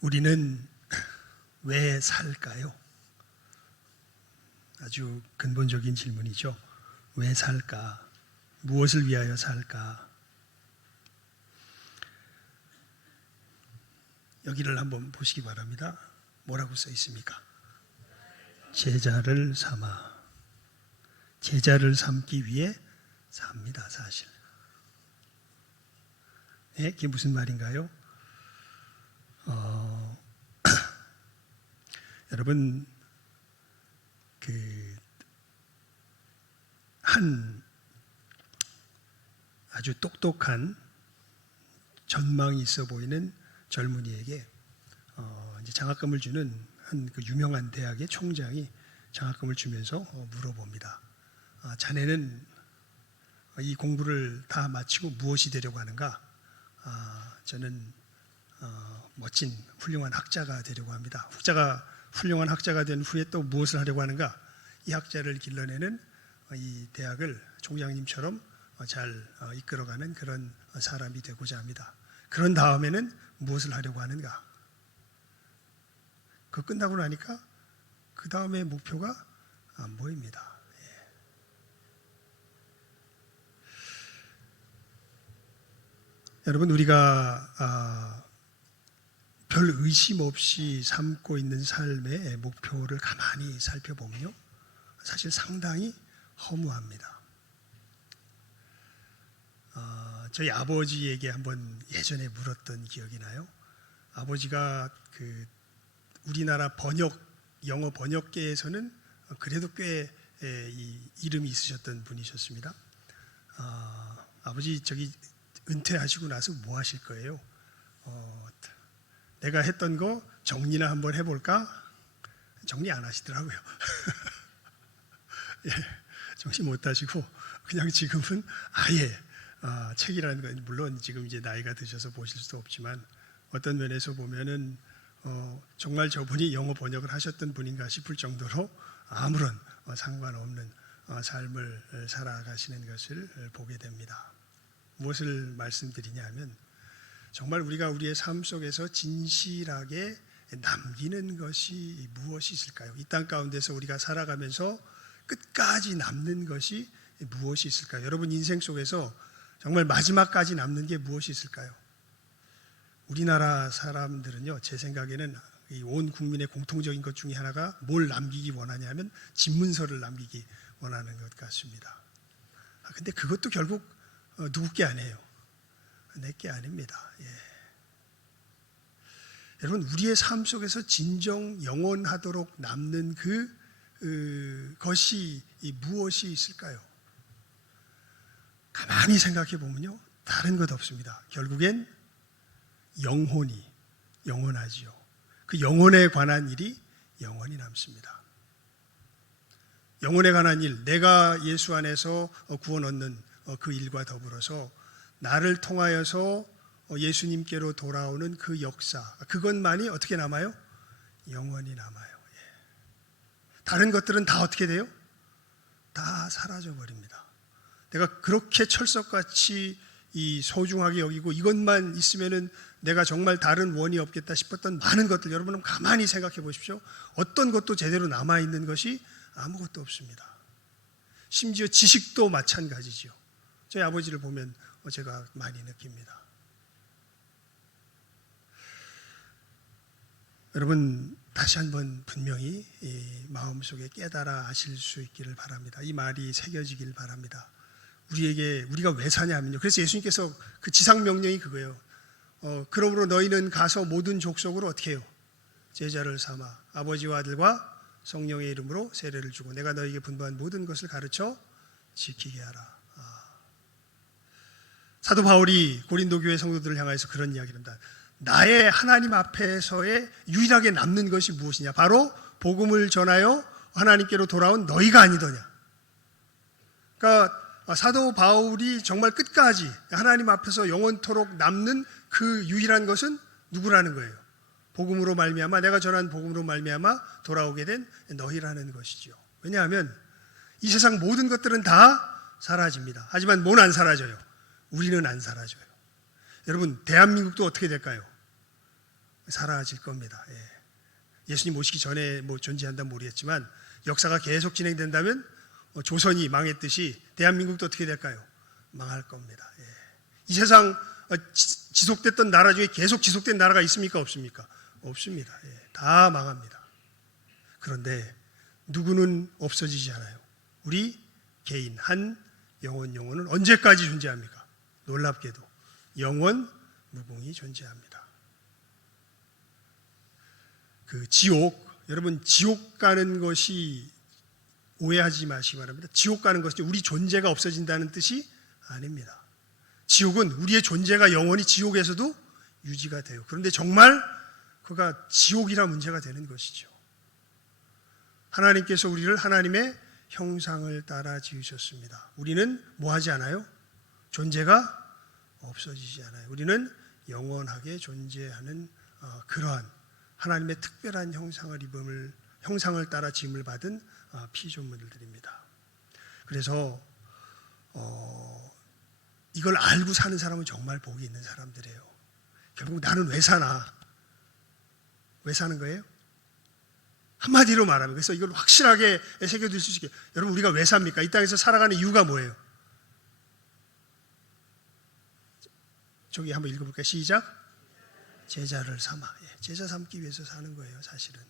우리는 왜 살까요? 아주 근본적인 질문이죠. 왜 살까? 무엇을 위하여 살까? 여기를 한번 보시기 바랍니다. 뭐라고 써 있습니까? 제자를 삼아. 제자를 삼기 위해 삽니다, 사실. 네, 그게 무슨 말인가요? 여러분, 한 아주 똑똑한 전망이 있어 보이는 젊은이에게 이제 장학금을 주는 한 그 유명한 대학의 총장이 장학금을 주면서 물어봅니다. 자네는 이 공부를 다 마치고 무엇이 되려고 하는가? 저는 멋진 훌륭한 학자가 되려고 합니다. 훌륭한 학자가 된 후에 또 무엇을 하려고 하는가? 이 학자를 길러내는 이 대학을 총장님처럼 잘 이끌어가는 그런 사람이 되고자 합니다. 그런 다음에는 무엇을 하려고 하는가? 그거 끝나고 나니까 그 다음에 목표가 안 보입니다. 여러분, 우리가 별 의심 없이 삼고 있는 삶의 목표를 가만히 살펴보면요, 사실 상당히 허무합니다. 저희 아버지에게 한번 예전에 물었던 기억이 나요. 아버지가 우리나라 영어 번역계에서는 그래도 꽤 이름이 있으셨던 분이셨습니다. 아버지 저기 은퇴하시고 나서 뭐 하실 거예요? 내가 했던 거 정리나 한번 해볼까? 정리 안 하시더라고요. 예, 정신 못 하시고 그냥 지금은 아예 책이라는 건 물론 지금 이제 나이가 드셔서 보실 수도 없지만 어떤 면에서 보면은 정말 저분이 영어 번역을 하셨던 분인가 싶을 정도로 아무런 상관없는 삶을 살아가시는 것을 보게 됩니다. 무엇을 말씀드리냐면 정말 우리가 우리의 삶 속에서 진실하게 남기는 것이 무엇이 있을까요? 이 땅 가운데서 우리가 살아가면서 끝까지 남는 것이 무엇이 있을까요? 여러분 인생 속에서 정말 마지막까지 남는 게 무엇이 있을까요? 우리나라 사람들은요, 제 생각에는 이 온 국민의 공통적인 것 중에 하나가 뭘 남기기 원하냐면 집문서를 남기기 원하는 것 같습니다. 근데 그것도 결국 누구 게 아니에요. 내 게 아닙니다. 예. 여러분, 우리의 삶 속에서 진정 영원하도록 남는 것이 무엇이 있을까요? 가만히 생각해 보면요, 다른 것 없습니다. 결국엔 영혼이 영원하지요. 그 영혼에 관한 일이 영원히 남습니다. 영혼에 관한 일, 내가 예수 안에서 구원 얻는 그 일과 더불어서 나를 통하여서 예수님께로 돌아오는 그 역사, 그것만이 어떻게 남아요? 영원히 남아요. 다른 것들은 다 어떻게 돼요? 다 사라져 버립니다. 내가 그렇게 철석같이 소중하게 여기고 이것만 있으면은 내가 정말 다른 원이 없겠다 싶었던 많은 것들, 여러분은 가만히 생각해 보십시오. 어떤 것도 제대로 남아있는 것이 아무것도 없습니다. 심지어 지식도 마찬가지죠. 저희 아버지를 보면 제가 많이 느낍니다. 여러분, 다시 한번 분명히 마음속에 깨달아 하실 수 있기를 바랍니다. 이 말이 새겨지길 바랍니다. 우리가 왜 사냐면요, 그래서 예수님께서 그 지상명령이 그거예요. 그러므로 너희는 가서 모든 족속으로 어떻게 해요? 제자를 삼아 아버지와 아들과 성령의 이름으로 세례를 주고 내가 너희에게 분부한 모든 것을 가르쳐 지키게 하라. 사도 바울이 고린도 교회 성도들을 향해서 그런 이야기를 합니다. 나의 하나님 앞에서의 유일하게 남는 것이 무엇이냐? 바로 복음을 전하여 하나님께로 돌아온 너희가 아니더냐. 그러니까 사도 바울이 정말 끝까지 하나님 앞에서 영원토록 남는 그 유일한 것은 누구라는 거예요? 복음으로 말미암아, 내가 전한 복음으로 말미암아 돌아오게 된 너희라는 것이죠. 왜냐하면 이 세상 모든 것들은 다 사라집니다. 하지만 뭐는 안 사라져요? 우리는 안 사라져요. 여러분, 대한민국도 어떻게 될까요? 사라질 겁니다. 예수님 오시기 전에 뭐 존재한다면 모르겠지만 역사가 계속 진행된다면 조선이 망했듯이 대한민국도 어떻게 될까요? 망할 겁니다. 이 세상 지속됐던 나라 중에 계속 지속된 나라가 있습니까? 없습니까? 없습니다. 다 망합니다. 그런데 누구는 없어지지 않아요. 우리 개인 한 영혼은 언제까지 존재합니까? 놀랍게도 영원 무궁히 존재합니다. 그 지옥, 여러분 지옥 가는 것이 오해하지 마시기 바랍니다. 지옥 가는 것이 우리 존재가 없어진다는 뜻이 아닙니다. 지옥은 우리의 존재가 영원히 지옥에서도 유지가 돼요. 그런데 정말 그가 지옥이라 문제가 되는 것이죠. 하나님께서 우리를 하나님의 형상을 따라 지으셨습니다. 우리는 뭐 하지 않아요? 존재가 없어지지 않아요. 우리는 영원하게 존재하는 그러한 하나님의 특별한 형상을 따라 지음을 받은 피조물들입니다. 그래서 이걸 알고 사는 사람은 정말 복이 있는 사람들이에요. 결국 나는 왜 사나? 왜 사는 거예요? 한마디로 말하면, 그래서 이걸 확실하게 새겨둘 수 있게, 여러분 우리가 왜 삽니까? 이 땅에서 살아가는 이유가 뭐예요? 저기 한번 읽어볼까요? 시작. 제자를 삼아. 제자 삼기 위해서 사는 거예요, 사실은.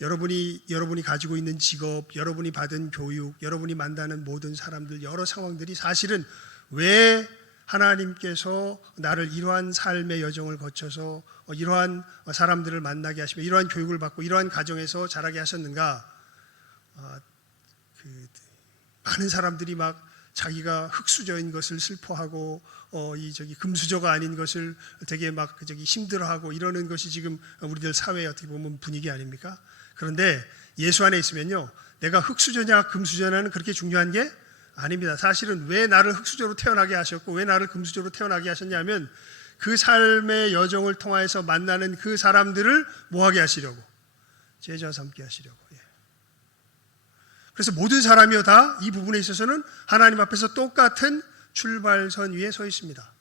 여러분이 가지고 있는 직업, 여러분이 받은 교육, 여러분이 만나는 모든 사람들, 여러 상황들이 사실은 왜 하나님께서 나를 이러한 삶의 여정을 거쳐서 이러한 사람들을 만나게 하시며 이러한 교육을 받고 이러한 가정에서 자라게 하셨는가? 많은 사람들이 막 자기가 흙수저인 것을 슬퍼하고 금수저가 아닌 것을 되게 막 힘들어하고 이러는 것이 지금 우리들 사회의 어떻게 보면 분위기 아닙니까? 그런데 예수 안에 있으면요, 내가 흙수저냐 금수저냐는 그렇게 중요한 게 아닙니다. 사실은 왜 나를 흙수저로 태어나게 하셨고 왜 나를 금수저로 태어나게 하셨냐면 그 삶의 여정을 통해서 만나는 그 사람들을 뭐하게 하시려고? 제자 삼게 하시려고. 그래서 모든 사람이요 다 이 부분에 있어서는 하나님 앞에서 똑같은 출발선 위에 서 있습니다.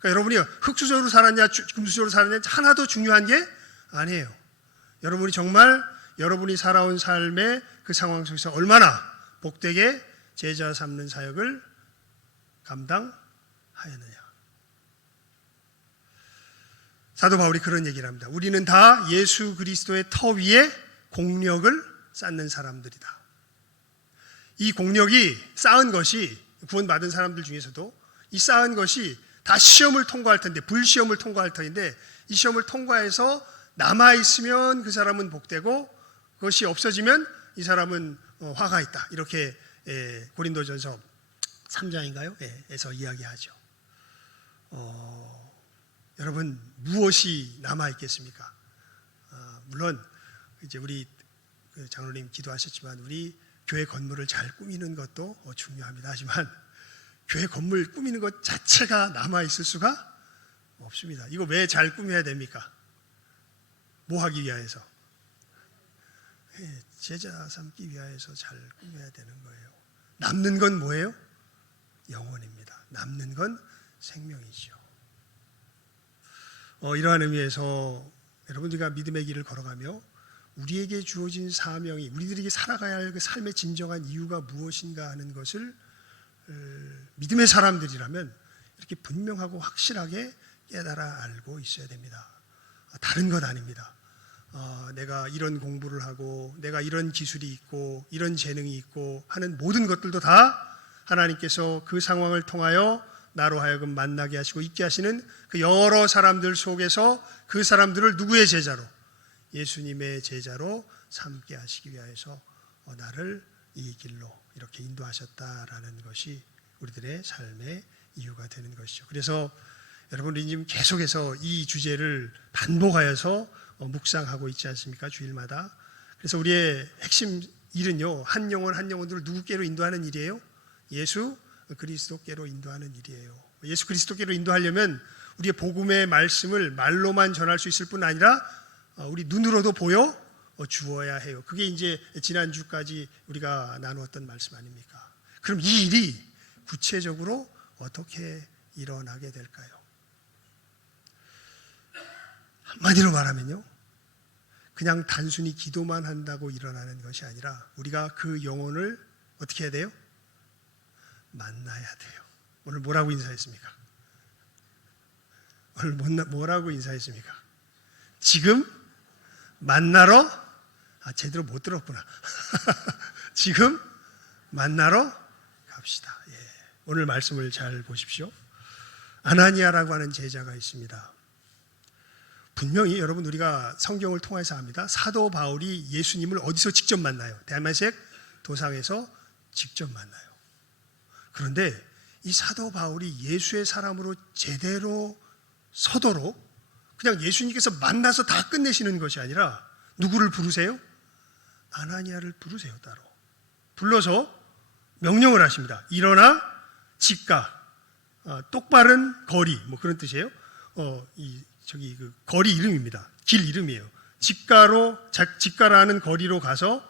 그러니까 여러분이 흙수저로 살았냐 금수저로 살았냐 하나도 중요한 게 아니에요. 여러분이 정말 여러분이 살아온 삶의 그 상황 속에서 얼마나 복되게 제자 삼는 사역을 감당하였느냐. 사도 바울이 그런 얘기를 합니다. 우리는 다 예수 그리스도의 터 위에 공력을 쌓는 사람들이다. 이 공력이 쌓은 것이 구원받은 사람들 중에서도 이 쌓은 것이 다 시험을 통과할 텐데, 불시험을 통과할 터인데, 이 시험을 통과해서 남아있으면 그 사람은 복되고 그것이 없어지면 이 사람은 화가 있다. 이렇게 고린도전서 3장인가요? 에서 이야기하죠. 여러분 무엇이 남아있겠습니까? 물론 이제 우리 장로님 기도하셨지만 우리 교회 건물을 잘 꾸미는 것도 중요합니다. 하지만 교회 건물 꾸미는 것 자체가 남아있을 수가 없습니다. 이거 왜 잘 꾸며야 됩니까? 뭐 하기 위하여서? 제자 삼기 위하여서 잘 꾸며야 되는 거예요. 남는 건 뭐예요? 영혼입니다. 남는 건 생명이죠. 이러한 의미에서 여러분들과 믿음의 길을 걸어가며 우리에게 주어진 사명이, 우리들에게 살아가야 할 그 삶의 진정한 이유가 무엇인가 하는 것을 믿음의 사람들이라면 이렇게 분명하고 확실하게 깨달아 알고 있어야 됩니다. 다른 것 아닙니다. 내가 이런 공부를 하고 내가 이런 기술이 있고 이런 재능이 있고 하는 모든 것들도 다 하나님께서 그 상황을 통하여 나로 하여금 만나게 하시고 있게 하시는 그 여러 사람들 속에서 그 사람들을 누구의 제자로? 예수님의 제자로 삼게 하시기 위하여서 나를 이 길로 이렇게 인도하셨다라는 것이 우리들의 삶의 이유가 되는 것이죠. 그래서 여러분들이 지금 계속해서 이 주제를 반복하여서 묵상하고 있지 않습니까? 주일마다. 그래서 우리의 핵심 일은요, 한 영혼 한 영혼들을 누구께로 인도하는 일이에요? 예수 그리스도께로 인도하는 일이에요. 예수 그리스도께로 인도하려면 우리의 복음의 말씀을 말로만 전할 수 있을 뿐 아니라 우리 눈으로도 보여 주어야 해요. 그게 이제 지난주까지 우리가 나누었던 말씀 아닙니까? 그럼 이 일이 구체적으로 어떻게 일어나게 될까요? 한마디로 말하면요, 그냥 단순히 기도만 한다고 일어나는 것이 아니라 우리가 그 영혼을 어떻게 해야 돼요? 만나야 돼요. 오늘 뭐라고 인사했습니까? 오늘 뭐라고 인사했습니까? 지금 만나러, 제대로 못 들었구나. 지금 만나러 갑시다. 예. 오늘 말씀을 잘 보십시오. 아나니아라고 하는 제자가 있습니다. 분명히 여러분, 우리가 성경을 통해서 압니다. 사도 바울이 예수님을 어디서 직접 만나요? 다메섹 도상에서 직접 만나요. 그런데 이 사도 바울이 예수의 사람으로 제대로 서도록 그냥 예수님께서 만나서 다 끝내시는 것이 아니라 누구를 부르세요? 아나니아를 부르세요. 따로 불러서 명령을 하십니다. 일어나 집가, 똑바른 거리, 뭐 그런 뜻이에요. 그 거리 이름입니다. 길 이름이에요. 집가라는 거리로 가서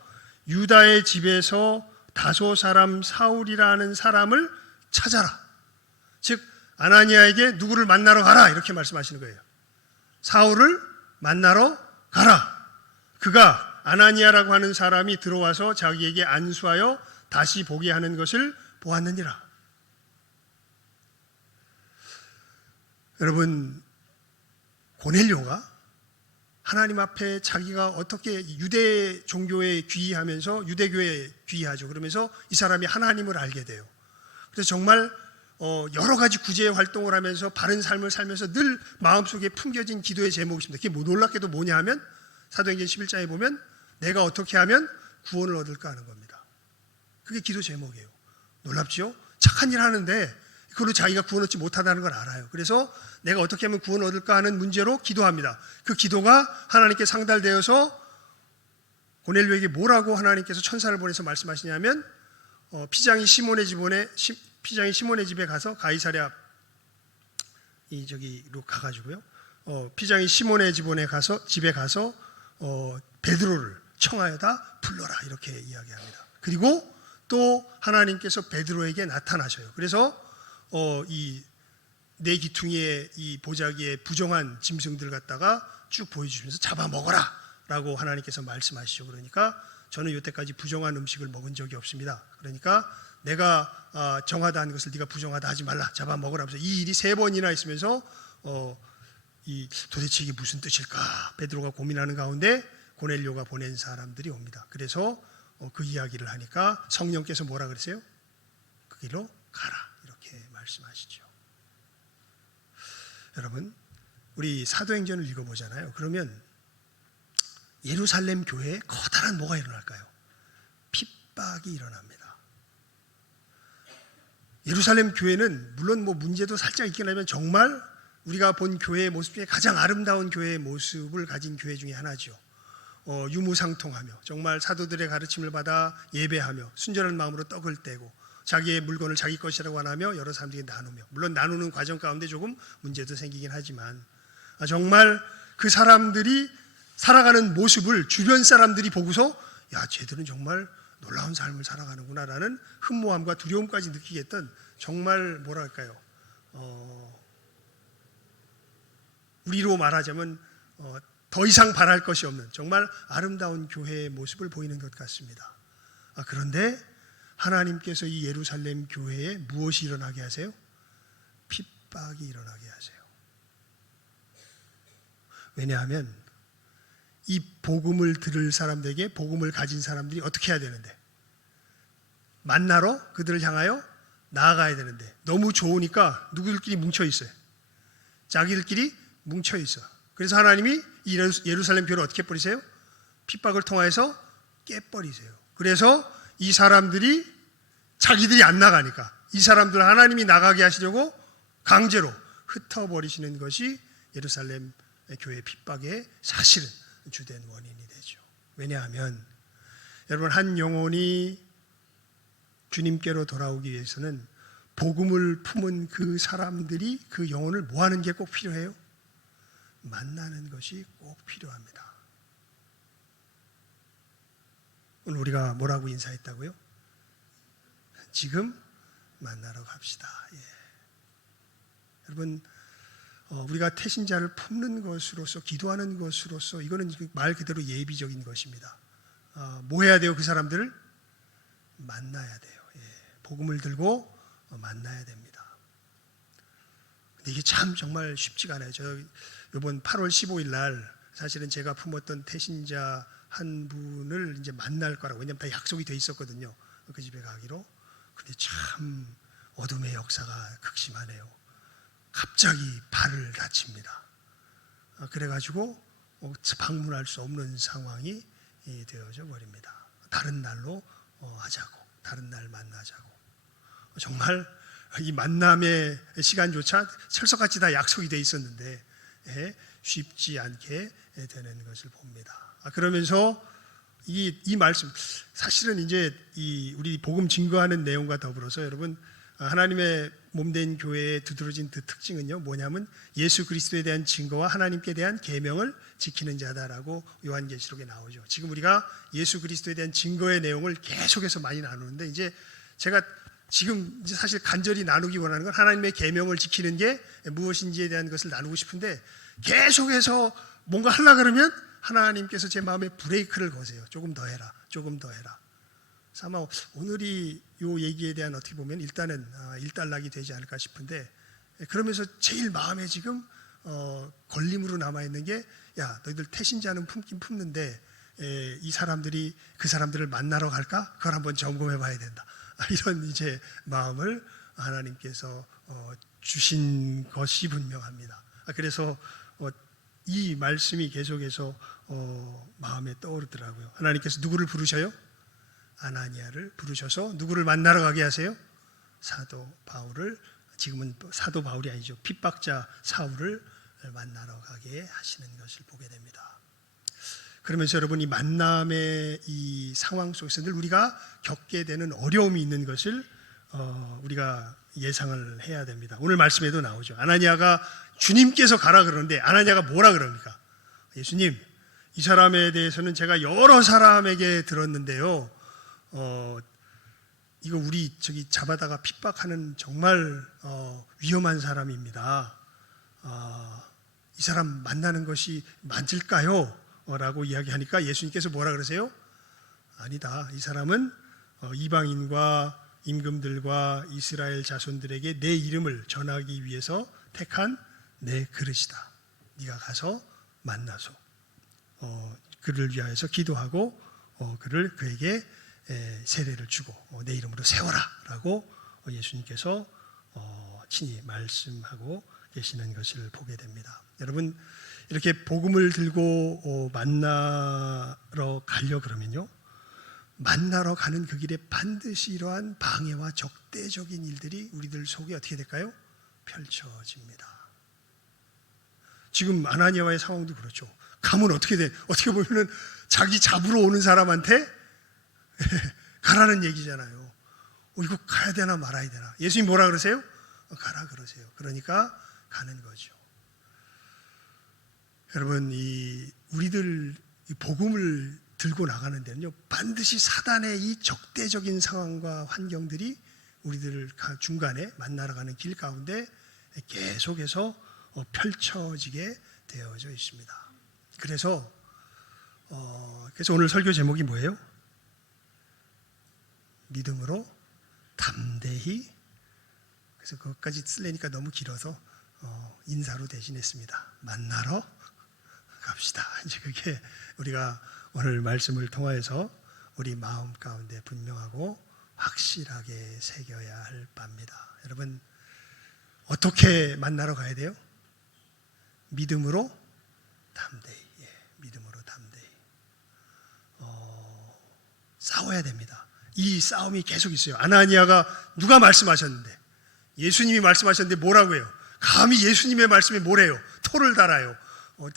유다의 집에서 다소 사람 사울이라는 사람을 찾아라. 즉 아나니아에게 누구를 만나러 가라, 이렇게 말씀하시는 거예요. 사울을 만나러 가라. 그가 아나니아라고 하는 사람이 들어와서 자기에게 안수하여 다시 보게 하는 것을 보았느니라. 여러분, 고넬료가 하나님 앞에 자기가 어떻게 유대 종교에 귀의하면서 유대교에 귀의하죠. 그러면서 이 사람이 하나님을 알게 돼요. 그래서 정말 여러 가지 구제의 활동을 하면서 바른 삶을 살면서 늘 마음속에 품겨진 기도의 제목이 있습니다. 그게 놀랍게도 뭐냐 하면 사도행전 11장에 보면 내가 어떻게 하면 구원을 얻을까 하는 겁니다. 그게 기도 제목이에요. 놀랍죠? 착한 일 하는데 그걸로 자기가 구원 얻지 못하다는 걸 알아요. 그래서 내가 어떻게 하면 구원 얻을까 하는 문제로 기도합니다. 그 기도가 하나님께 상달되어서 고넬료에게 뭐라고 하나님께서 천사를 보내서 말씀하시냐면 피장이 시몬의 집에 가서 가이사랴 저기로 가가지고요. 피장이 시몬의 집에 가서 베드로를 청하여다 불러라, 이렇게 이야기합니다. 그리고 또 하나님께서 베드로에게 나타나셔요. 그래서 이 내 기퉁이의 이 보자기에 부정한 짐승들 갖다가 쭉 보여주시면서 잡아먹어라 라고 하나님께서 말씀하시죠. 그러니까 저는 여태까지 부정한 음식을 먹은 적이 없습니다. 그러니까 내가 정하다 한 것을 네가 부정하다 하지 말라, 잡아먹으라 하면서 이 일이 3번이나 있으면서 도대체 이게 무슨 뜻일까 베드로가 고민하는 가운데 고넬료가 보낸 사람들이 옵니다. 그래서 그 이야기를 하니까 성령께서 뭐라 그랬어요? 그 길로 가라, 이렇게 말씀하시죠. 여러분, 우리 사도행전을 읽어보잖아요. 그러면 예루살렘 교회에 커다란 뭐가 일어날까요? 핍박이 일어납니다. 예루살렘 교회는 물론 뭐 문제도 살짝 있긴 하지만 정말 우리가 본 교회의 모습 중에 가장 아름다운 교회의 모습을 가진 교회 중에 하나죠. 유무상통하며 정말 사도들의 가르침을 받아 예배하며 순전한 마음으로 떡을 떼고 자기의 물건을 자기 것이라고 안 하며 여러 사람들이 나누며, 물론 나누는 과정 가운데 조금 문제도 생기긴 하지만 정말 그 사람들이 살아가는 모습을 주변 사람들이 보고서 야, 쟤들은 정말 놀라운 삶을 살아가는구나 라는 흠모함과 두려움까지 느끼게 했던, 정말 뭐랄까요, 우리로 말하자면 더 이상 바랄 것이 없는 정말 아름다운 교회의 모습을 보이는 것 같습니다. 그런데 하나님께서 이 예루살렘 교회에 무엇이 일어나게 하세요? 핍박이 일어나게 하세요. 왜냐하면 이 복음을 들을 사람들에게, 복음을 가진 사람들이 어떻게 해야 되는데, 만나러 그들을 향하여 나아가야 되는데 너무 좋으니까 누구들끼리 뭉쳐 있어요. 자기들끼리 뭉쳐 있어. 그래서 하나님이 이 예루살렘 교회를 어떻게 버리세요? 핍박을 통해서 깨버리세요. 그래서 이 사람들이 자기들이 안 나가니까 이 사람들 하나님이 나가게 하시려고 강제로 흩어버리시는 것이 예루살렘 교회 핍박의 사실은 주된 원인이 되죠. 왜냐하면 여러분, 한 영혼이 주님께로 돌아오기 위해서는 복음을 품은 그 사람들이 그 영혼을 뭐 하는 게 꼭 필요해요? 만나는 것이 꼭 필요합니다. 오늘 우리가 뭐라고 인사했다고요? 지금 만나러 갑시다. 예. 여러분, 우리가 태신자를 품는 것으로서, 기도하는 것으로서 이거는 말 그대로 예비적인 것입니다. 뭐 해야 돼요? 그 사람들을 만나야 돼요. 예, 복음을 들고 만나야 됩니다. 근데 이게 참 정말 쉽지가 않아요. 저 이번 8월 15일 날 사실은 제가 품었던 태신자 한 분을 이제 만날 거라고, 왜냐면 다 약속이 돼 있었거든요. 그 집에 가기로. 근데 참 어둠의 역사가 극심하네요. 갑자기 발을 다칩니다. 그래가지고 방문할 수 없는 상황이 되어져 버립니다. 다른 날로 하자고, 다른 날 만나자고. 정말 이 만남의 시간조차 철석같이 다 약속이 돼 있었는데 쉽지 않게 되는 것을 봅니다. 그러면서 이 말씀, 사실은 이제 우리 복음 증거하는 내용과 더불어서 여러분, 하나님의 몸된 교회의 두드러진 그 특징은요, 뭐냐면 예수 그리스도에 대한 증거와 하나님께 대한 계명을 지키는 자다라고 요한계시록에 나오죠. 지금 우리가 예수 그리스도에 대한 증거의 내용을 계속해서 많이 나누는데, 이제 제가 지금 이제 사실 간절히 나누기 원하는 건 하나님의 계명을 지키는 게 무엇인지에 대한 것을 나누고 싶은데, 계속해서 뭔가 하려고 그러면 하나님께서 제 마음에 브레이크를 거세요. 조금 더 해라, 조금 더 해라. 아마 오늘이 이 얘기에 대한 어떻게 보면 일단은 일단락이 되지 않을까 싶은데, 그러면서 제일 마음에 지금 걸림으로 남아있는 게, 야, 너희들 태신자는 품긴 품는데 이 사람들이 그 사람들을 만나러 갈까? 그걸 한번 점검해 봐야 된다. 이런 이제 마음을 하나님께서 주신 것이 분명합니다. 그래서 이 말씀이 계속해서 마음에 떠오르더라고요. 하나님께서 누구를 부르셔요? 아나니아를 부르셔서 누구를 만나러 가게 하세요? 사도 바울을, 지금은 사도 바울이 아니죠, 핍박자 사울을 만나러 가게 하시는 것을 보게 됩니다. 그러면서 여러분, 이 만남의 이 상황 속에서 늘 우리가 겪게 되는 어려움이 있는 것을 우리가 예상을 해야 됩니다. 오늘 말씀에도 나오죠. 아나니아가 주님께서 가라 그러는데 아나니아가 뭐라 그럽니까? 예수님, 이 사람에 대해서는 제가 여러 사람에게 들었는데요, 이거 우리 저기 잡아다가 핍박하는 정말 위험한 사람입니다. 이 사람 만나는 것이 맞을까요? 라고 이야기하니까 예수님께서 뭐라 그러세요? 아니다. 이 사람은 이방인과 임금들과 이스라엘 자손들에게 내 이름을 전하기 위해서 택한 내 그릇이다. 네가 가서 만나서 그를 위하여서 기도하고 그에게 세례를 주고 내 이름으로 세워라 라고 예수님께서 친히 말씀하고 계시는 것을 보게 됩니다. 여러분, 이렇게 복음을 들고 만나러 가려 그러면요, 만나러 가는 그 길에 반드시 이러한 방해와 적대적인 일들이 우리들 속에 어떻게 될까요? 펼쳐집니다. 지금 아나니아와의 상황도 그렇죠. 가면 어떻게 돼? 어떻게 보면은 자기 잡으러 오는 사람한테 가라는 얘기잖아요. 이거 가야 되나 말아야 되나? 예수님 뭐라 그러세요? 가라 그러세요. 그러니까 가는 거죠. 여러분, 우리들 복음을 들고 나가는 데는요, 반드시 사단의 이 적대적인 상황과 환경들이 우리들을 중간에 만나러 가는 길 가운데 계속해서 펼쳐지게 되어져 있습니다. 그래서 오늘 설교 제목이 뭐예요? 믿음으로 담대히. 그래서 그것까지 쓰려니까 너무 길어서 인사로 대신했습니다. 만나러 갑시다. 이제 그게 우리가 오늘 말씀을 통하여서 우리 마음 가운데 분명하고 확실하게 새겨야 할 바입니다. 여러분, 어떻게 만나러 가야 돼요? 믿음으로 담대히. 믿음으로 담대히. 싸워야 됩니다. 이 싸움이 계속 있어요. 아나니아가 누가 말씀하셨는데, 예수님이 말씀하셨는데 뭐라고 해요? 감히 예수님의 말씀에 뭐래요? 토를 달아요.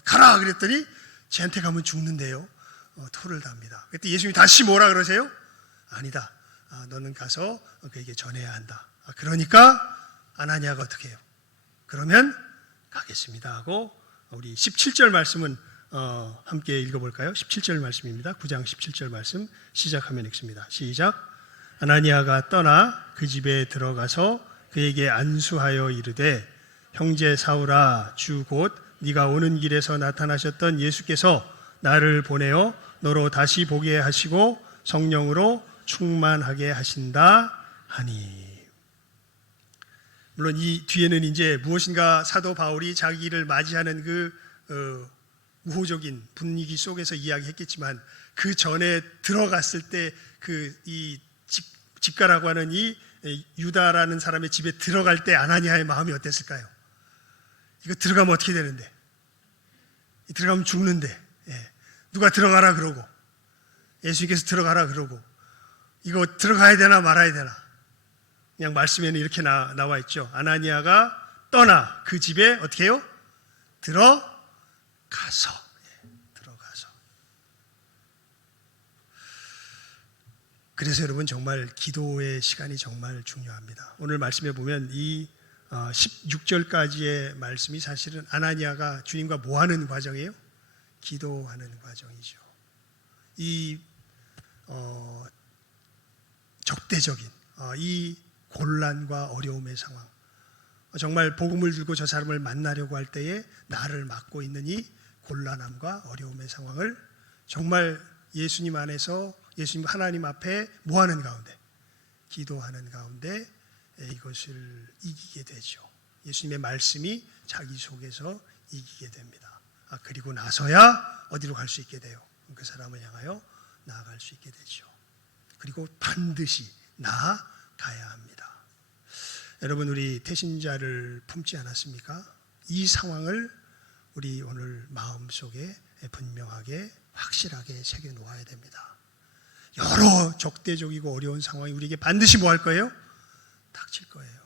가라 그랬더니 쟤한테 가면 죽는데요. 토를 답니다. 그때 예수님이 다시 뭐라 그러세요? 아니다. 너는 가서 그에게 전해야 한다. 그러니까 아나니아가 어떻게 해요? 그러면 가겠습니다 하고, 우리 17절 말씀은 함께 읽어볼까요? 17절 말씀입니다. 9장 17절 말씀 시작하면 읽습니다. 시작. 아나니아가 떠나 그 집에 들어가서 그에게 안수하여 이르되 형제 사울아, 주 곧 네가 오는 길에서 나타나셨던 예수께서 나를 보내어 너로 다시 보게 하시고 성령으로 충만하게 하신다 하니. 물론 이 뒤에는 이제 무엇인가 사도 바울이 자기를 맞이하는 그 우호적인 분위기 속에서 이야기했겠지만, 그 전에 들어갔을 때 그 이 집가라고 하는 이 유다라는 사람의 집에 들어갈 때 아나니아의 마음이 어땠을까요? 이거 들어가면 어떻게 되는데? 들어가면 죽는데, 누가 들어가라 그러고 예수님께서 들어가라 그러고, 이거 들어가야 되나 말아야 되나? 그냥 말씀에는 이렇게 나와 있죠. 아나니아가 떠나 그 집에 어떻게 해요? 들어가서. 그래서 여러분, 정말 기도의 시간이 정말 중요합니다. 오늘 말씀에 보면 이 16절까지의 말씀이 사실은 아나니아가 주님과 뭐 하는 과정이에요? 기도하는 과정이죠. 이 적대적인 이 곤란과 어려움의 상황, 정말 복음을 들고 저 사람을 만나려고 할 때에 나를 막고 있는 이 곤란함과 어려움의 상황을 정말 예수님 안에서, 예수님 하나님 앞에 뭐 하는 가운데? 기도하는 가운데 이것을 이기게 되죠. 예수님의 말씀이 자기 속에서 이기게 됩니다. 그리고 나서야 어디로 갈 수 있게 돼요? 그 사람을 향하여 나아갈 수 있게 되죠. 그리고 반드시 나아가야 합니다. 여러분, 우리 태신자를 품지 않았습니까? 이 상황을 우리 오늘 마음속에 분명하게 확실하게 새겨 놓아야 됩니다. 여러 적대적이고 어려운 상황이 우리에게 반드시 뭐 할 거예요? 닥칠 거예요.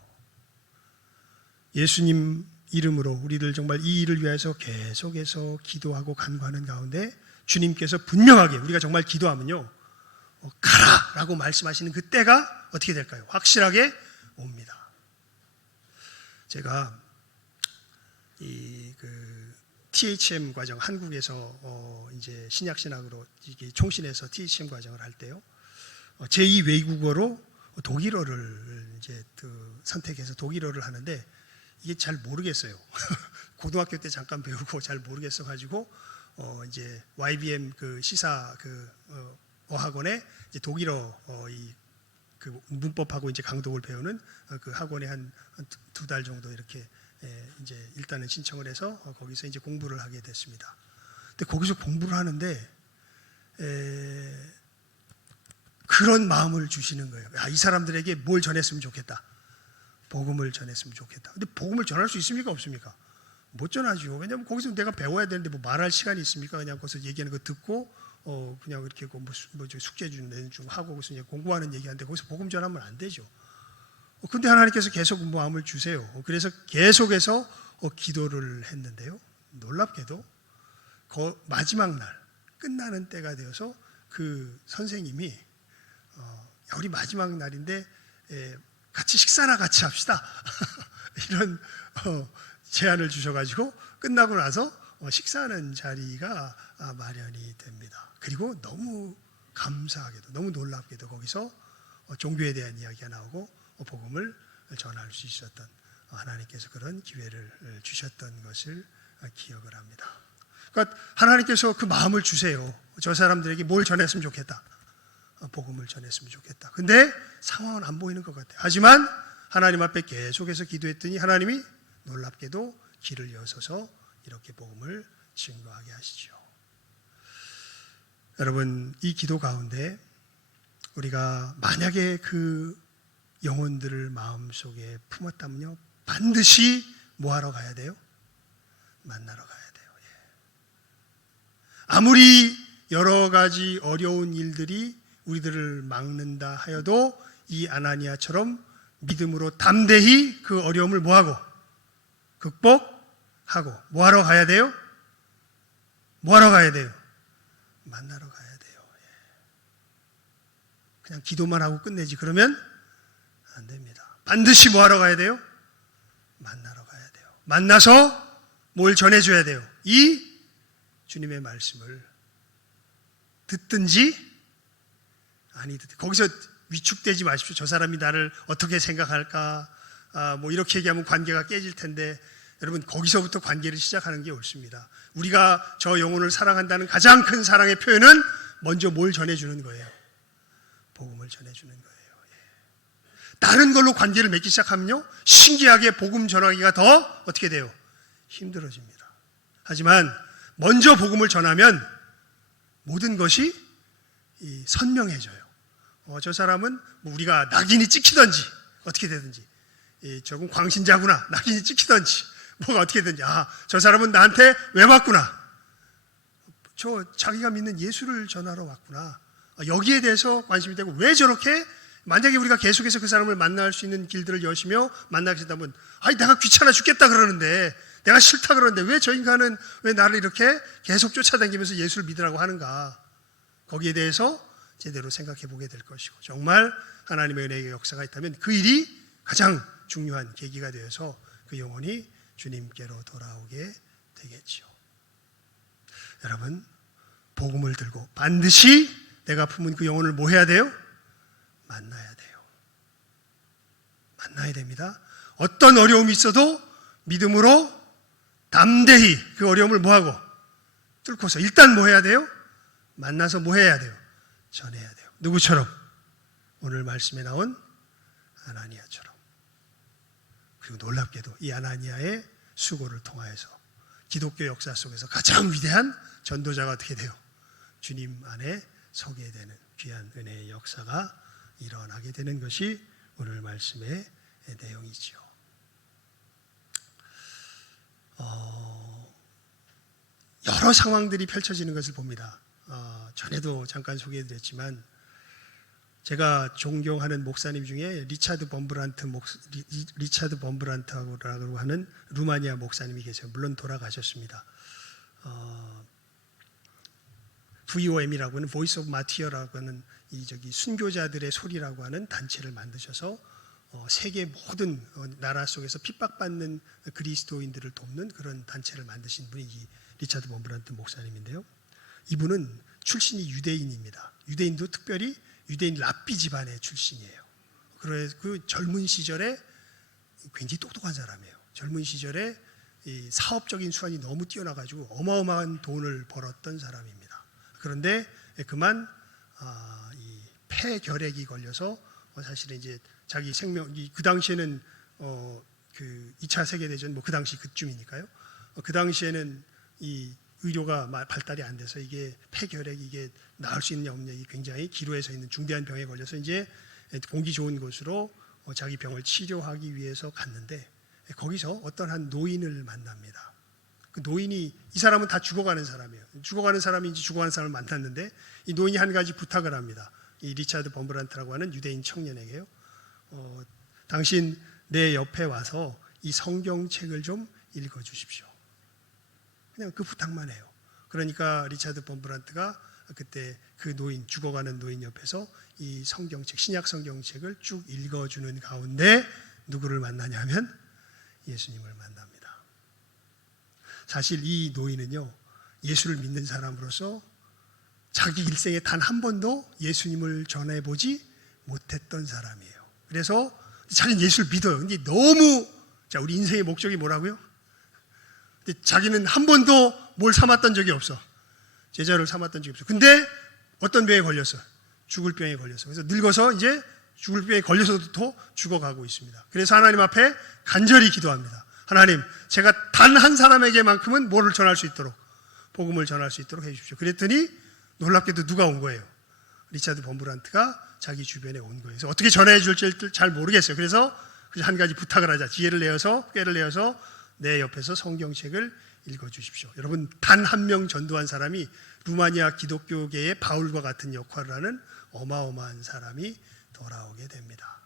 예수님 이름으로 우리들 정말 이 일을 위해서 계속해서 기도하고 간구하는 가운데 주님께서 분명하게, 우리가 정말 기도하면요, 가라 라고 말씀하시는 그 때가 어떻게 될까요? 확실하게 옵니다. 제가 THM 과정, 한국에서 이제 신약신학으로 총신해서 THM 과정을 할 때요, 제2 외국어로 독일어를 이제 선택해서 독일어를 하는데 이게 잘 모르겠어요. 고등학교 때 잠깐 배우고 잘 모르겠어 가지고 이제 YBM 그 시사 어학원에 이제 독일어 그 문법하고 이제 강독을 배우는 그 학원에 한 2달 정도 이렇게 이제 일단은 신청을 해서 거기서 이제 공부를 하게 됐습니다. 근데 거기서 공부를 하는데 그런 마음을 주시는 거예요. 이 사람들에게 뭘 전했으면 좋겠다. 복음을 전했으면 좋겠다. 근데 복음을 전할 수 있습니까? 없습니까? 못 전하죠. 왜냐하면 거기서 내가 배워야 되는데 뭐 말할 시간이 있습니까? 그냥 거기서 얘기하는 거 듣고 그냥 이렇게 뭐 숙제 좀 하고 거기서 그냥 공부하는 얘기하는데 거기서 복음 전하면 안 되죠. 근데 하나님께서 계속 마음을 주세요. 그래서 계속해서 기도를 했는데요, 놀랍게도 마지막 날 끝나는 때가 되어서 그 선생님이 우리 마지막 날인데 같이 식사나 같이 합시다. 이런 제안을 주셔가지고 끝나고 나서 식사하는 자리가 마련이 됩니다. 그리고 너무 감사하게도, 너무 놀랍게도 거기서 종교에 대한 이야기가 나오고 복음을 전할 수 있었던, 하나님께서 그런 기회를 주셨던 것을 기억을 합니다. 그러니까 하나님께서 그 마음을 주세요. 저 사람들에게 뭘 전했으면 좋겠다. 복음을 전했으면 좋겠다. 근데 상황은 안 보이는 것 같아요. 하지만 하나님 앞에 계속해서 기도했더니 하나님이 놀랍게도 길을 여셔서 이렇게 복음을 증거하게 하시죠. 여러분, 이 기도 가운데 우리가 만약에 그 영혼들을 마음속에 품었다면요, 반드시 뭐하러 가야 돼요? 만나러 가야 돼요. 아무리 여러 가지 어려운 일들이 우리들을 막는다 하여도 이 아나니아처럼 믿음으로 담대히 그 어려움을 뭐하고? 극복하고. 뭐하러 가야 돼요? 뭐하러 가야 돼요? 만나러 가야 돼요. 그냥 기도만 하고 끝내지 그러면 안 됩니다. 반드시 뭐하러 가야 돼요? 만나러 가야 돼요. 만나서 뭘 전해줘야 돼요? 이 주님의 말씀을 듣든지 아니 듣든지. 거기서 위축되지 마십시오. 저 사람이 나를 어떻게 생각할까? 뭐 이렇게 얘기하면 관계가 깨질 텐데 여러분 거기서부터 관계를 시작하는 게 옳습니다. 우리가 저 영혼을 사랑한다는 가장 큰 사랑의 표현은 먼저 뭘 전해주는 거예요? 복음을 전해주는 거예요. 다른 걸로 관계를 맺기 시작하면요, 신기하게 복음 전하기가 더 어떻게 돼요? 힘들어집니다. 하지만 먼저 복음을 전하면 모든 것이 선명해져요. 저 사람은 뭐 우리가 낙인이 찍히든지 어떻게 되든지, 저건 광신자구나, 낙인이 찍히든지 뭐가 어떻게 되든지, 저 사람은 나한테 왜 왔구나, 자기가 믿는 예수를 전하러 왔구나, 여기에 대해서 관심이 되고, 왜 저렇게, 만약에 우리가 계속해서 그 사람을 만날 수 있는 길들을 여시며 만나게 된다면, 내가 귀찮아 죽겠다 그러는데, 내가 싫다 그러는데 왜 저 인간은 왜 나를 이렇게 계속 쫓아다니면서 예수를 믿으라고 하는가, 거기에 대해서 제대로 생각해 보게 될 것이고, 정말 하나님의 은혜의 역사가 있다면 그 일이 가장 중요한 계기가 되어서 그 영혼이 주님께로 돌아오게 되겠지요. 여러분, 복음을 들고 반드시 내가 품은 그 영혼을 뭐 해야 돼요? 만나야 돼요. 만나야 됩니다. 어떤 어려움이 있어도 믿음으로 담대히 그 어려움을 뭐하고 뚫고서 일단 뭐 해야 돼요? 만나서 뭐 해야 돼요? 전해야 돼요. 누구처럼? 오늘 말씀에 나온 아나니아처럼. 그리고 놀랍게도 이 아나니아의 수고를 통하여서 기독교 역사 속에서 가장 위대한 전도자가 어떻게 돼요? 주님 안에 서게 되는 귀한 은혜의 역사가 일어나게 되는 것이 오늘 말씀의 내용이지요. 여러 상황들이 펼쳐지는 것을 봅니다. 전에도 잠깐 소개해드렸지만 제가 존경하는 목사님 중에 리차드 범브란트라고 하는 루마니아 목사님이 계세요. 물론 돌아가셨습니다. VOM이라고 하는 Voice of Martyr라고 하는 순교자들의 소리라고 하는 단체를 만드셔서 세계 모든 나라 속에서 핍박받는 그리스도인들을 돕는 그런 단체를 만드신 분이 이 리차드 범브란트 목사님인데요. 이분은 출신이 유대인입니다. 유대인도 특별히 유대인 랍비 집안의 출신이에요. 그래서 그 젊은 시절에 굉장히 똑똑한 사람이에요. 젊은 시절에 이 사업적인 수완이 너무 뛰어나가지고 어마어마한 돈을 벌었던 사람입니다. 그런데 그만 이 폐결핵이 걸려서 사실은 이제 자기 생명, 그 당시에는 그 2차 세계대전 그 당시 그쯤이니까요. 그 당시에는 이 의료가 발달이 안 돼서 이게 폐결핵이 이게 나을 수 있느냐 없느냐 굉장히 기로에 서 있는 중대한 병에 걸려서 이제 공기 좋은 곳으로 자기 병을 치료하기 위해서 갔는데 거기서 어떤 한 노인을 만납니다. 그 노인이, 이 사람은 다 죽어가는 사람이에요. 죽어가는 사람인지 죽어가는 사람을 만났는데 이 노인이 한 가지 부탁을 합니다. 이 리차드 범브란트라고 하는 유대인 청년에게요. 당신 내 옆에 와서 이 성경책을 좀 읽어주십시오. 그냥 그 부탁만 해요. 그러니까 리차드 범브란트가 그때 그 노인, 죽어가는 노인 옆에서 이 성경책, 신약 성경책을 쭉 읽어주는 가운데 누구를 만나냐면 예수님을 만납니다. 사실 이 노인은요, 예수를 믿는 사람으로서 자기 일생에 단 한 번도 예수님을 전해보지 못했던 사람이에요. 그래서 자기는 예수를 믿어요. 근데 너무, 우리 인생의 목적이 뭐라고요? 근데 자기는 한 번도 뭘 삼았던 적이 없어. 제자를 삼았던 적이 없어. 근데 어떤 병에 걸렸어? 죽을 병에 걸렸어. 그래서 늙어서 이제 죽을 병에 걸려서도 죽어가고 있습니다. 그래서 하나님 앞에 간절히 기도합니다. 하나님, 제가 단 한 사람에게만큼은 뭐를 전할 수 있도록, 복음을 전할 수 있도록 해주십시오. 그랬더니 놀랍게도 누가 온 거예요? 리차드 범브란트가 자기 주변에 온 거예요. 그래서 어떻게 전해 줄지 잘 모르겠어요. 그래서 한 가지 부탁을 하자. 꾀를 내어서 내 옆에서 성경책을 읽어주십시오. 여러분, 단 한 명 전도한 사람이 루마니아 기독교계의 바울과 같은 역할을 하는 어마어마한 사람이 돌아오게 됩니다.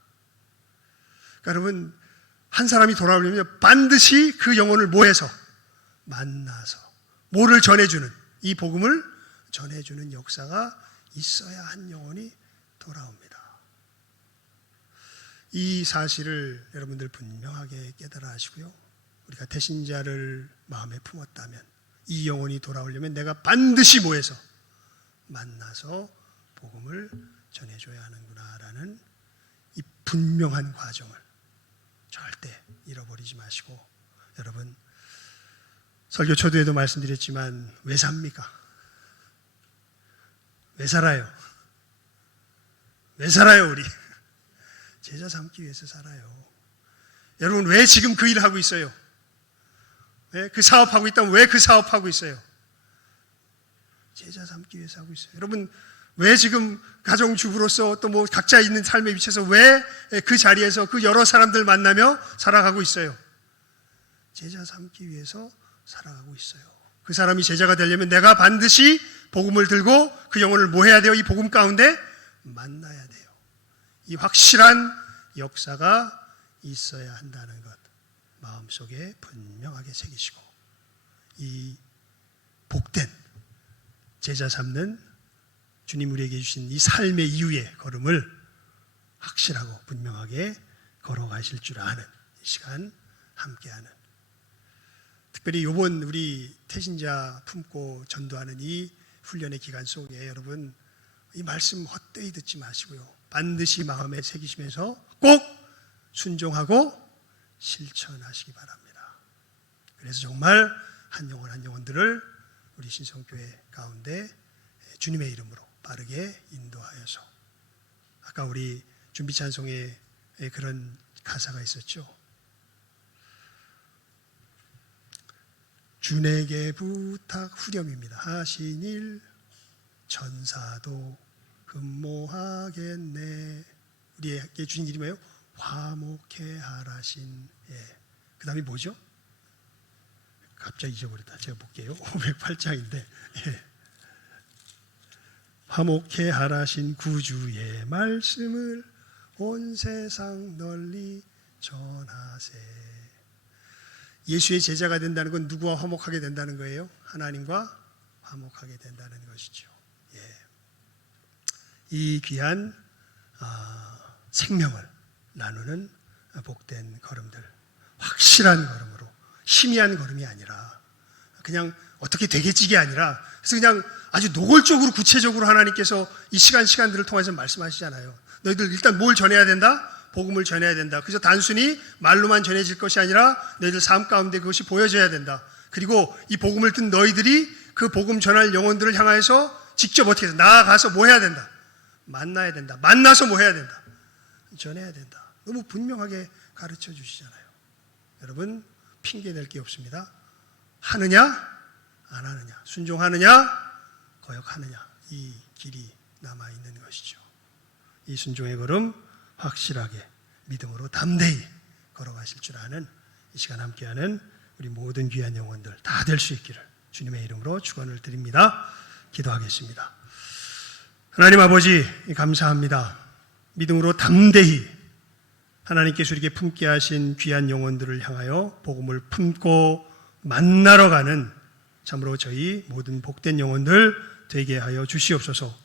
그러니까 여러분, 한 사람이 돌아오려면 반드시 그 영혼을 모해서 만나서 뭐를 전해주는, 이 복음을 전해주는 역사가 있어야 한 영혼이 돌아옵니다. 이 사실을 여러분들 분명하게 깨달아 하시고요. 우리가 대신자를 마음에 품었다면 이 영혼이 돌아오려면 내가 반드시 모여서 만나서 복음을 전해줘야 하는구나라는 이 분명한 과정을 절대 잃어버리지 마시고, 여러분 설교 초두에도 말씀드렸지만 왜 삽니까? 왜 살아요? 왜 살아요 우리? 제자 삼기 위해서 살아요. 여러분 왜 지금 그 일을 하고 있어요? 왜 그 사업하고 있다면 왜 그 사업하고 있어요? 제자 삼기 위해서 하고 있어요. 여러분 왜 지금 가정주부로서 또 뭐 각자 있는 삶에 비춰서 왜 그 자리에서 그 여러 사람들 만나며 살아가고 있어요? 제자 삼기 위해서 살아가고 있어요. 그 사람이 제자가 되려면 내가 반드시 복음을 들고 그 영혼을 뭐 해야 돼요? 이 복음 가운데 만나야 돼요. 이 확실한 역사가 있어야 한다는 것 마음속에 분명하게 새기시고, 이 복된 제자 삼는 주님 우리에게 주신 이 삶의 이유의 걸음을 확실하고 분명하게 걸어가실 줄 아는 이 시간 함께하는, 특별히 이번 우리 태신자 품고 전도하는 이 훈련의 기간 속에 여러분 이 말씀 헛되이 듣지 마시고요, 반드시 마음에 새기시면서 꼭 순종하고 실천하시기 바랍니다. 그래서 정말 한 영혼 한 영혼들을 우리 신성교회 가운데 주님의 이름으로 빠르게 인도하여서, 아까 우리 준비 찬송에 그런 가사가 있었죠. 주에게 부탁 후렴입니다. 하신 일 천사도 흠모하겠네. 우리에게 주신 일이 뭐예요? 화목해 하라신. 그 다음이 뭐죠? 갑자기 잊어버렸다. 제가 볼게요. 508장인데 화목해 하라신 구주의 말씀을 온 세상 널리 전하세. 예수의 제자가 된다는 건 누구와 화목하게 된다는 거예요? 하나님과 화목하게 된다는 것이죠. 이 귀한 생명을 나누는 복된 걸음들, 확실한 걸음으로, 희미한 걸음이 아니라 그냥 어떻게 되겠지가 아니라, 그래서 그냥 아주 노골적으로 구체적으로 하나님께서 이 시간들을 통해서 말씀하시잖아요. 너희들 일단 뭘 전해야 된다? 복음을 전해야 된다. 그래서 단순히 말로만 전해질 것이 아니라 너희들 삶 가운데 그것이 보여져야 된다. 그리고 이 복음을 든 너희들이 그 복음 전할 영혼들을 향해서 직접 어떻게 해서 나아가서 뭐 해야 된다? 만나야 된다. 만나서 뭐 해야 된다? 전해야 된다. 너무 분명하게 가르쳐 주시잖아요. 여러분 핑계 낼 게 없습니다. 하느냐 안 하느냐, 순종하느냐 거역하느냐, 이 길이 남아있는 것이죠. 이 순종의 걸음 확실하게 믿음으로 담대히 걸어가실 줄 아는 이 시간 함께하는 우리 모든 귀한 영혼들 다 될 수 있기를 주님의 이름으로 축원을 드립니다. 기도하겠습니다. 하나님 아버지 감사합니다. 믿음으로 담대히 하나님께서 우리에게 품게 하신 귀한 영혼들을 향하여 복음을 품고 만나러 가는 참으로 저희 모든 복된 영혼들 되게 하여 주시옵소서.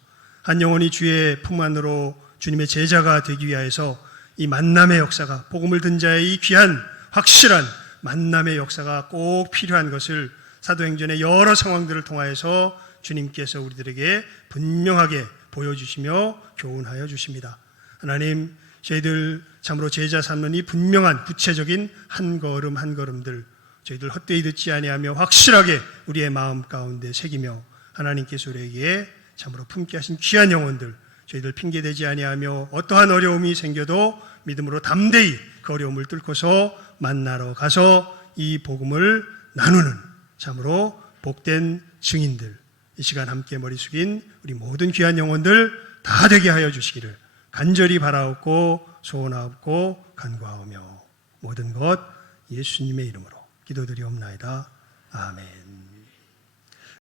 한 영혼이 주의 품 안으로 주님의 제자가 되기 위하여서 이 만남의 역사가, 복음을 든 자의 이 귀한 확실한 만남의 역사가 꼭 필요한 것을 사도행전의 여러 상황들을 통하여서 주님께서 우리들에게 분명하게 보여주시며 교훈하여 주십니다. 하나님, 저희들 참으로 제자 삼는 이 분명한 구체적인 한 걸음 한 걸음들 저희들 헛되이 듣지 아니하며 확실하게 우리의 마음 가운데 새기며 하나님께서 우리에게 참으로 품게 하신 귀한 영혼들 저희들 핑계대지 아니하며 어떠한 어려움이 생겨도 믿음으로 담대히 그 어려움을 뚫고서 만나러 가서 이 복음을 나누는 참으로 복된 증인들, 이 시간 함께 머리 숙인 우리 모든 귀한 영혼들 다 되게 하여 주시기를 간절히 바라옵고 소원하옵고 간구하오며 모든 것 예수님의 이름으로 기도드리옵나이다. 아멘.